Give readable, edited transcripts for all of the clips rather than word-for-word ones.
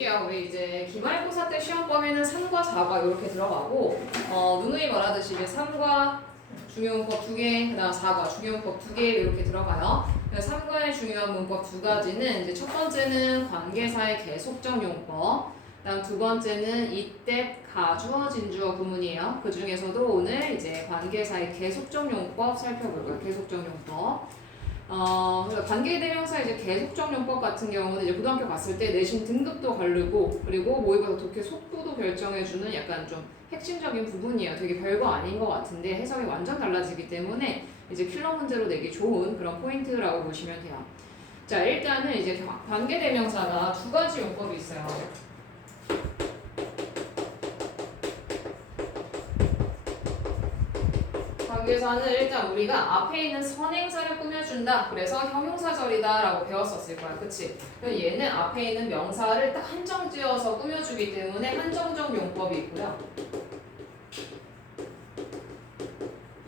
우리 이제 기말고사 때 시험 범위는 3과 4가 이렇게 들어가고 누누이 말하듯이 이제 3과 중요문법 2개, 그다음 4과 중요문법 2개 이렇게 들어가요. 3과의 중요한 문법 두 가지는 이제 첫 번째는 관계사의 계속적 용법, 그다음 두 번째는 이때 가주어, 진주어 구문이에요. 그 중에서도 오늘 이제 관계사의 계속적 용법 살펴볼 거예요. 계속적 용법. 관계대명사 이제 계속적 용법 같은 경우는 이제 고등학교 갔을 때 내신 등급도 가르고 그리고 모의고사 독해 속도도 결정해주는 약간 좀 핵심적인 부분이에요. 되게 별거 아닌 것 같은데 해석이 완전 달라지기 때문에 이제 킬러 문제로 내기 좋은 그런 포인트라고 보시면 돼요. 자, 일단은 이제 관계대명사가 두 가지 용법이 있어요. 관계사는 일단 우리가 앞에 있는 선행사를 꾸며준다. 그래서 형용사절이다 라고 배웠었을 거야. 그치? 얘는 앞에 있는 명사를 딱 한정지어서 꾸며주기 때문에 한정적 용법이 있고요.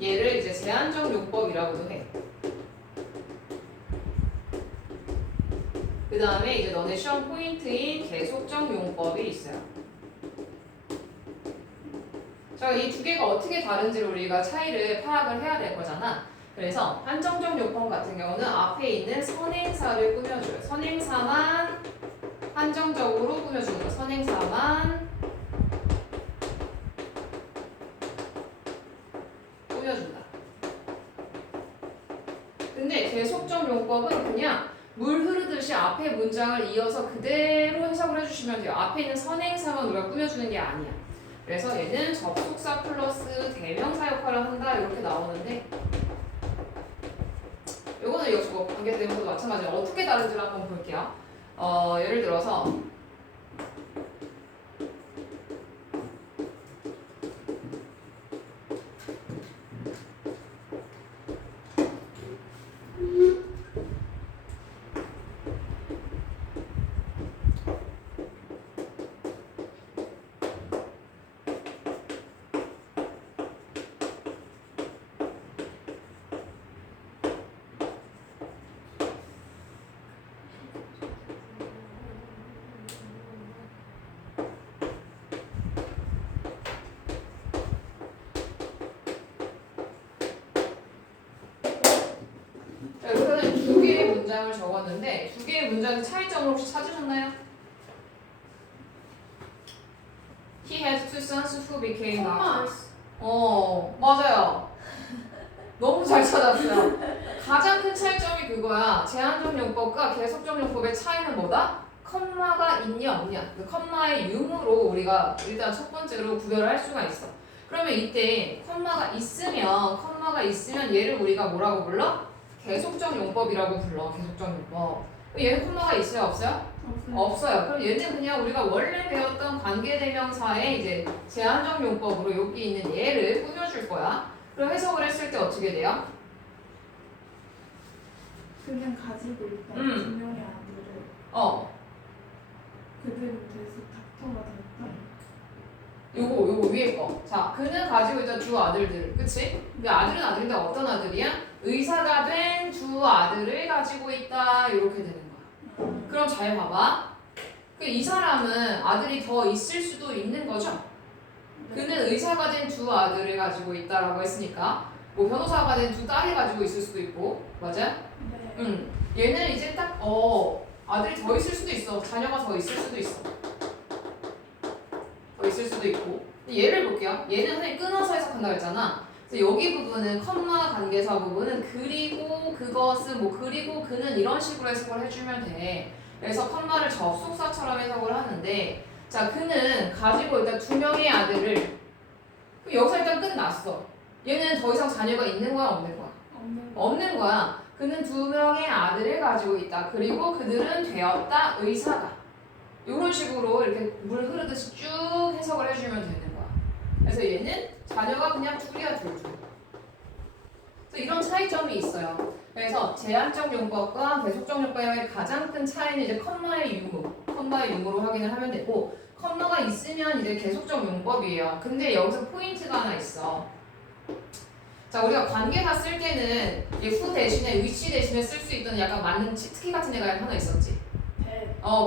얘를 이제 제한적 용법이라고도 해. 그 다음에 이제 너네 시험 포인트인 계속적 용법이 있어요. 자, 이 두 개가 어떻게 다른지를 우리가 차이를 파악을 해야 될 거잖아. 그래서 한정적 용법 같은 경우는 앞에 있는 선행사를 꾸며줘요. 선행사만 한정적으로 꾸며주는 거. 선행사만 꾸며준다. 근데 계속적 용법은 그냥 물 흐르듯이 앞에 문장을 이어서 그대로 해석을 해주시면 돼요. 앞에 있는 선행사만 우리가 꾸며주는 게 아니야. 그래서 얘는 접속사 플러스 대명사 역할을 한다 이렇게 나오는데 요거는 역시 뭐 관계대명사도 마찬가지로 어떻게 다른지를 한번 볼게요. 예를 들어서 여기서는 두 개의 문장을 적었는데 두 개의 문장의 차이점을 혹시 찾으셨나요? He had two sons who became doctors. 맞아요. 너무 잘 찾았어요. 가장 큰 차이점이 그거야. 제한적 용법과 계속적 용법의 차이는 뭐다? 컴마가 있냐 없냐. 그 컴마의 유무로 우리가 일단 첫 번째로 구별을 할 수가 있어. 그러면 이때 컴마가 있으면 얘를 우리가 뭐라고 불러? 계속적 용법이라고 불러. 계속적 용법. 얘는 콤마가 있어요? 없어요? 없어요. 그럼 얘는 그냥 우리가 원래 배웠던 관계대명사의 이제 제한적 용법으로 여기 있는 얘를 꾸며줄 거야. 그럼 해석을 했을 때 어떻게 돼요? 그냥 가지고 있던 두 명의 아들을 그대로 돼서 닥터가 됐다. 요거 위에 거. 자, 그는 가지고 있던 두 아들들. 그치? 근데 아들은 아들인데 어떤 아들이야? 의사가 된 두 아들을 가지고 있다. 이렇게 되는 거야. 그럼 잘 봐봐. 이 사람은 아들이 더 있을 수도 있는 거죠? 그는 의사가 된 두 아들을 가지고 있다라고 했으니까 뭐 변호사가 된 두 딸을 가지고 있을 수도 있고. 맞아? 네. 얘는 이제 딱 아들이 더 있을 수도 있어. 자녀가 더 있을 수도 있어. 더 있을 수도 있고. 얘를 볼게요. 얘는 선생님 끊어서 해석한다고 했잖아. 그래서 여기 부분은 컴마 관계사 부분은 그리고 그것은 뭐 그리고 그는 이런 식으로 해석을 해주면 돼. 그래서 컴마를 접속사처럼 해석을 하는데 자, 그는 가지고 일단 두 명의 아들을 그럼 여기서 일단 끝났어. 얘는 더 이상 자녀가 있는 거야 없는 거야? 없는 거야. 그는 두 명의 아들을 가지고 있다. 그리고 그들은 되었다 의사가. 이런 식으로 이렇게 물 흐르듯이 쭉 해석을 해주면 되는 거야. 그래서 얘는 자녀가 그냥 둘이야 둘. 그래서 이런 차이점이 있어요. 그래서 제한적 용법과 계속적 용법의 가장 큰 차이는 이제 컴마의 유무로 확인을 하면 되고 컴마가 있으면 이제 계속적 용법이에요. 근데 여기서 포인트가 하나 있어. 자, 우리가 관계사 쓸 때는 who 대신에 which 대신에 쓸 수 있던 약간 맞는 특기 같은 애가 하나 있었지.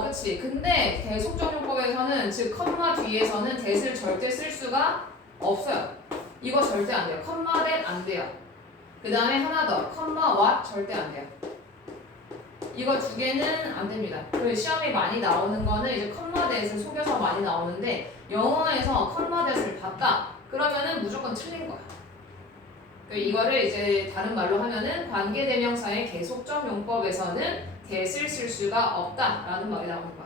그치. 근데 계속적용법에서는 즉 컴마 뒤에서는 that을 절대 쓸 수가 없어요. 이거 절대 안 돼요. 컴마 that 안 돼요. 그 다음에 하나 더. 컴마 what 절대 안 돼요. 이거 두 개는 안 됩니다. 그 시험에 많이 나오는 거는 이제 컴마 that을 속여서 많이 나오는데 영어에서 컴마 that을 봤다. 그러면은 무조건 틀린 거야. 이거를 이제 다른 말로 하면은 관계대명사의 계속적 용법에서는 that을 쓸 수가 없다라는 말이 나오는 거야.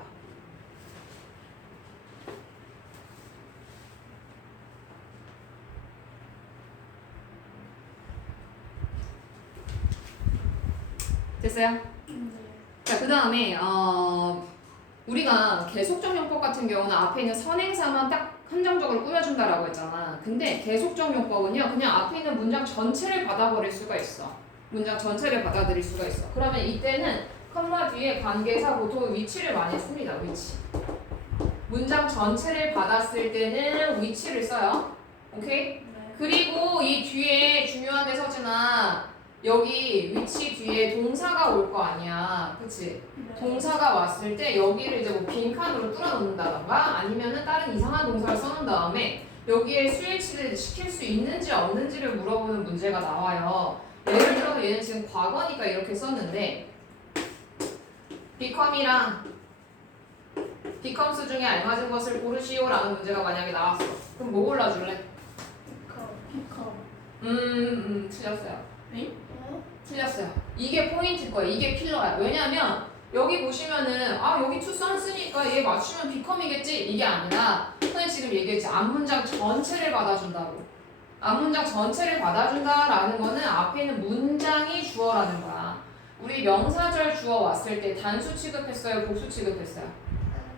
됐어요? 네. 자, 그 다음에 우리가 계속적 용법 같은 경우는 앞에 있는 선행사만 딱 한정적으로 꾸며준다라고 했잖아. 근데 계속적 용법은요, 그냥 앞에 있는 문장 전체를 받아버릴 수가 있어. 문장 전체를 받아들일 수가 있어. 그러면 이때는 컴마 뒤에 관계사 보통 위치를 많이 씁니다. 위치. 문장 전체를 받았을 때는 위치를 써요. 오케이? 네. 그리고 이 뒤에 중요한 데 서진아, 여기 위치 뒤에 동사가 올 거 아니야. 그치? 네. 동사가 왔을 때 여기를 이제 뭐 빈칸으로 뚫어놓는다던가 아니면은 다른 이상한 동사를 써놓은 다음에 여기에 스위치를 시킬 수 있는지 없는지를 물어보는 문제가 나와요. 예를 들어서 얘는 지금 과거니까 이렇게 썼는데 become이랑 becomes 중에 알맞은 것을 고르시오라는 문제가 만약에 나왔어. 그럼 뭐 골라줄래? 피커. 틀렸어요. 네? 틀렸어요. 이게 포인트 거예요. 이게 필러야. 왜냐면 여기 보시면은 여기 투썸 쓰니까 얘 맞추면 become이겠지 이게 아니라 선생님 지금 얘기했지. 앞문장 전체를 받아준다고. 앞문장 전체를 받아준다라는 거는 앞에 있는 문장이 주어라는 거야. 우리 명사절 주어 왔을 때 단수 취급했어요? 복수 취급했어요?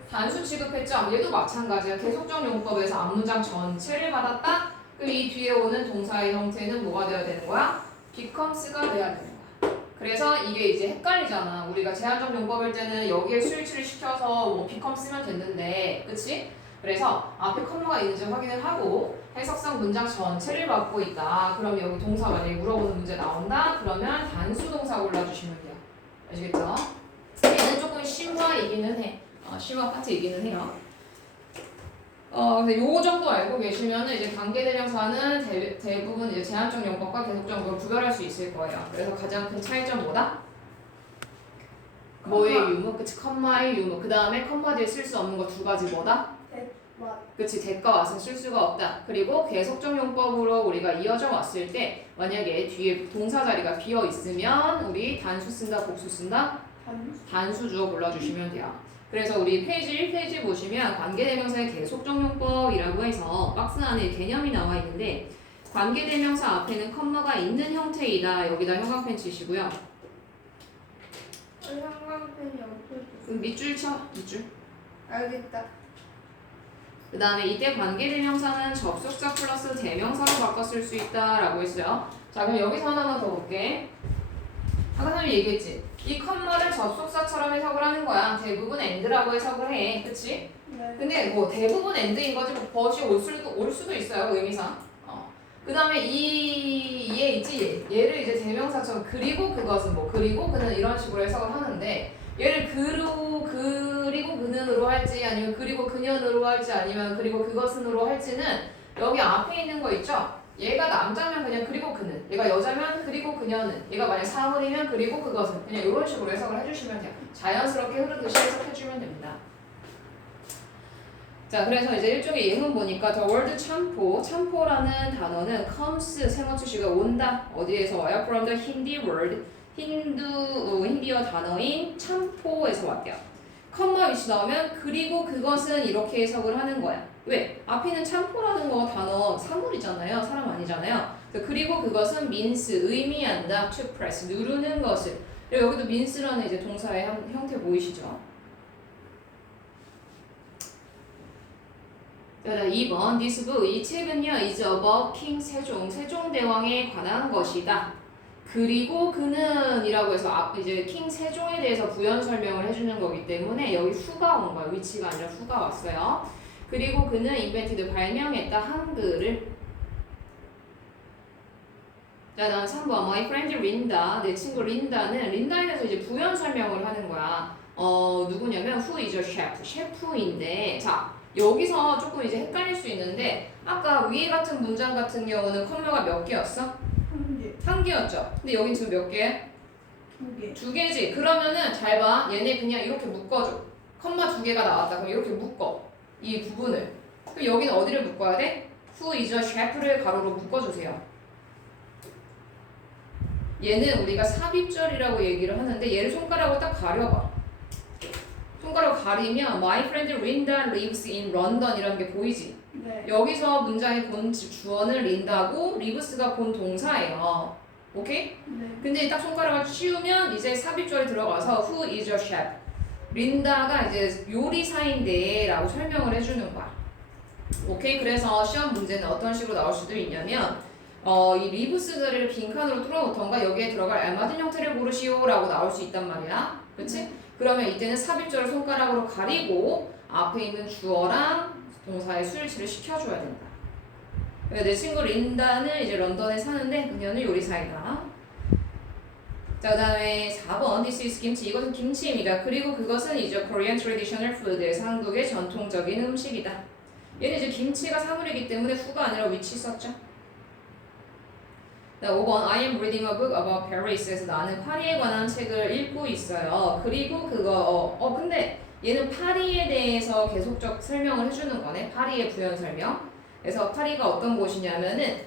단수 취급했죠? 얘도 마찬가지야. 계속적 용법에서 앞문장 전체를 받았다? 그럼 이 뒤에 오는 동사의 형태는 뭐가 되어야 되는 거야? becomes가 돼야 되는 거야. 그래서 이게 이제 헷갈리잖아. 우리가 제한적 용법일 때는 여기에 스위치를 시켜서 뭐 become 쓰면 됐는데, 그치? 그래서 앞에 컴마가 있는지 확인을 하고 해석상 문장 전체를 받고 있다. 그럼 여기 동사 만약에 물어보는 문제 나온다? 그러면 단수 동사 골라주시면 돼요. 아시겠죠? 얘는 조금 심화이기는 해. 심화 파트이기는 해요. 근데 요 정도 알고 계시면은 이제 관계대명사는 대부분 이제 제한적 용법과 계속적 용법을 구별할 수 있을 거예요. 그래서 가장 큰 차이점 뭐다? 뭐의 유무? 그치, 컴마의 유무. 그 다음에 컴마 뒤에 쓸 수 없는 거 두 가지 뭐다? 그치, that과 what은 쓸 수가 없다. 그리고 계속적 용법으로 우리가 이어져 왔을 때 만약에 뒤에 동사 자리가 비어 있으면 우리 단수 쓴다, 복수 쓴다? 단수 주어 골라주시면 돼요. 그래서 우리 페이지 1페이지 보시면 관계대명사의 계속적 용법이라고 해서 박스 안에 개념이 나와 있는데 관계대명사 앞에는 컴마가 있는 형태이다. 여기다 형광펜 치시고요. 형광펜이 없어졌어. 밑줄 쳐. 밑줄. 알겠다. 그 다음에 이때 관계대명사는 접속사 플러스 대명사로 바꿔 쓸 수 있다라고 했어요. 자, 그럼 여기서 하나만 더 볼게. 아까 선생님이 얘기했지. 이 컴마를 접속사처럼 해석을 하는 거야. 대부분 and라고 해석을 해. 그치? 네. 근데 뭐 대부분 and인 거지 뭐 벗이 올 수도 있어요. 의미상. 그 다음에 얘 있지? 얘를 이제 대명사처럼 그리고 그것은 뭐 그리고 그는 이런 식으로 해석을 하는데 얘를 그리고 그는으로 할지 아니면 그리고 그년으로 할지 아니면 그리고 그것은으로 할지는 여기 앞에 있는 거 있죠? 얘가 남자면 그냥 그리고 그는, 얘가 여자면 그리고 그녀는, 얘가 만약 사물이면 그리고 그것은 그냥 이런 식으로 해석을 해주시면 돼요. 자연스럽게 흐르듯이 해석해주면 됩니다. 자, 그래서 이제 일종의 예문 보니까 the word 참포라는 단어는 comes 세모투시가 온다. 어디에서 와요? From the Hindi word 힌디어 단어인 참포에서 왔대요. 컴마 위치 나오면 그리고 그것은 이렇게 해석을 하는 거야. 왜? 앞에 있는 참포라는 거 단어 사물이잖아요. 사람 아니잖아요. 그리고 그것은 means 의미한다. to press 누르는 것을. 그리고 여기도 means라는 이제 동사의 형태 보이시죠? 자, 2번 This book 이 책은요 is about King 세종대왕에 관한 것이다. 그리고 그는 이라고 해서 이제 킹 세종에 대해서 부연 설명을 해주는 거기 때문에 여기 후가 온 거예요. 위치가 아니라 후가 왔어요. 그리고 그는 invented 발명했다. 한글을. 자, 다음 3번 My friend 린다. 내 친구 린다는 린다에 대해서 이제 부연 설명을 하는 거야. 누구냐면 who is a chef? 셰프인데 자 여기서 조금 이제 헷갈릴 수 있는데 아까 위에 같은 문장 같은 경우는 컴마가 몇 개였어? 한 개, 한 개였죠. 근데 여긴 지금 몇 개? 두 개. 두 개지. 그러면은 잘 봐. 얘네 그냥 이렇게 묶어줘. 컴마 두 개가 나왔다. 그럼 이렇게 묶어. 이 부분을. 그럼 여기는 어디를 묶어야 돼? Who is a chef를 가로로 묶어주세요. 얘는 우리가 삽입절이라고 얘기를 하는데 얘를 손가락으로 딱 가려봐. 손가락으로 가리면 My friend Linda lives in London 이라는 게 보이지? 네. 여기서 문장의 본 주어는 린다고 리브스가 본 동사예요. 오케이? 네. 근데 딱 손가락을 치우면 이제 삽입절이 들어가서 Who is a chef? 린다가 이제 요리사인데 라고 설명을 해주는 거야. 오케이? 그래서 시험 문제는 어떤 식으로 나올 수도 있냐면 이 리브스 자리를 빈칸으로 뚫어놓던가 여기에 들어갈 알맞은 형태를 고르시오 라고 나올 수 있단 말이야. 그치? 그러면 이때는 삽입절을 손가락으로 가리고 앞에 있는 주어랑 동사의 수일치를 시켜줘야 된다. 내 친구 린다는 이제 런던에 사는데 그녀는 요리사이다. 자, 그 다음에 4번 This is 김치. 이것은 김치입니다. 그리고 그것은 이제 Korean traditional food. 한국의 전통적인 음식이다. 얘는 이제 김치가 사물이기 때문에 who가 아니라 which 썼죠. 자, 5번 I am reading a book about Paris에서 나는 파리에 관한 책을 읽고 있어요. 그리고 그거 근데 얘는 파리에 대해서 계속적 설명을 해주는 거네. 파리의 부연 설명. 그래서 파리가 어떤 곳이냐면은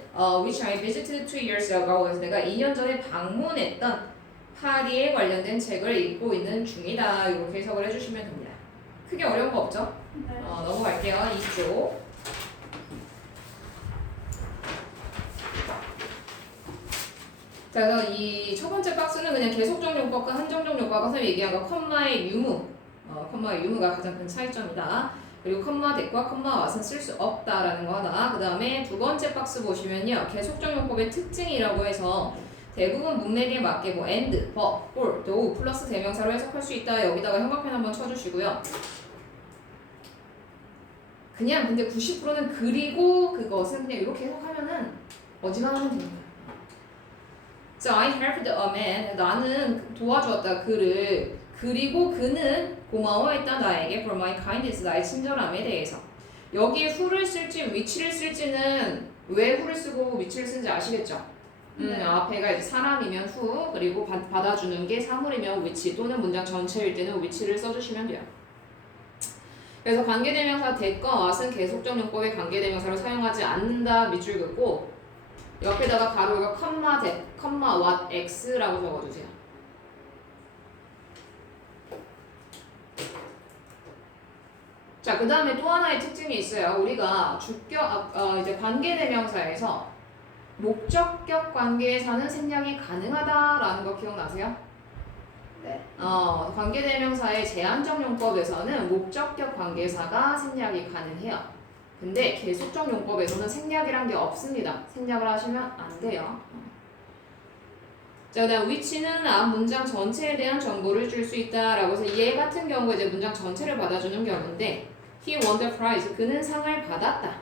which I visited 2 years ago. 그래서 내가 2년 전에 방문했던 파리에 관련된 책을 읽고 있는 중이다. 이렇게 해석을 해주시면 됩니다. 크게 어려운 거 없죠? 네. 넘어갈게요. 2쪽. 자, 그래서 이 첫 번째 박스는 그냥 계속적 용법과 한정적 용법과 선생님이 얘기한 거 컴마의 유무. 컴마의 유무가 가장 큰 차이점이다. 그리고 컴마 대과 컴마 왓은 쓸 수 없다라는 거 하나. 그 다음에 두 번째 박스 보시면요. 계속적 용법의 특징이라고 해서 대부분 문맥에 맞게 뭐 and, but, for, do 플러스 대명사로 해석할 수 있다. 여기다가 형광펜 한번 쳐주시고요. 그냥 근데 90%는 그리고 그것은 그냥 이렇게 해석하면은 어지간하면 됩니다. So I helped a man. 나는 도와주었다 그를. 그리고 그는 고마워했다 나에게 for my kindness. 나의 친절함에 대해서. 여기에 who를 쓸지 which를 쓸지는 왜 who를 쓰고 which를 쓴지 아시겠죠? 네. 앞에가 이제 사람이면 who 그리고 받아주는 게 사물이면 which 또는 문장 전체일 때는 which를 써주시면 돼요. 그래서 관계대명사 대과 what은 계속적 용법의 관계대명사를 사용하지 않는다 밑줄 긋고 옆에다가 바로 이거 컴마 대, 컴마 what x라고 적어주세요. 자, 그 다음에 또 하나의 특징이 있어요. 우리가 이제 관계대명사에서 목적격 관계에서는 생략이 가능하다라는 거 기억나세요? 네. 관계대명사의 제한적 용법에서는 목적격 관계사가 생략이 가능해요. 근데 계속적 용법에서는 생략이란 게 없습니다. 생략을 하시면 안 돼요. 자, 그다음 which는 앞 문장 전체에 대한 정보를 줄 수 있다라고 해서 얘 같은 경우가 이제 문장 전체를 받아주는 경우인데 he won the prize. 그는 상을 받았다.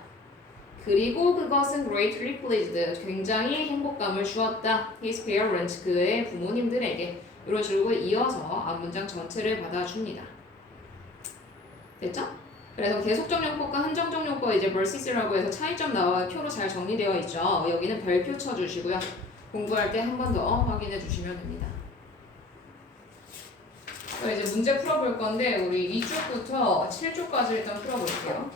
그리고 그것은 greatly pleased. 굉장히 행복감을 주었다. his parents. 그의 부모님들에게. 이런 식으로 이어서 앞 문장 전체를 받아줍니다. 됐죠? 그래서 계속적 용법과 한정적 용법 이제 verses라고 해서 차이점 나와 표로 잘 정리되어 있죠. 여기는 별표 쳐주시고요. 공부할 때 한 번 더 확인해 주시면 됩니다. 이제 문제 풀어볼 건데 우리 2쪽부터 7쪽까지 일단 풀어볼게요.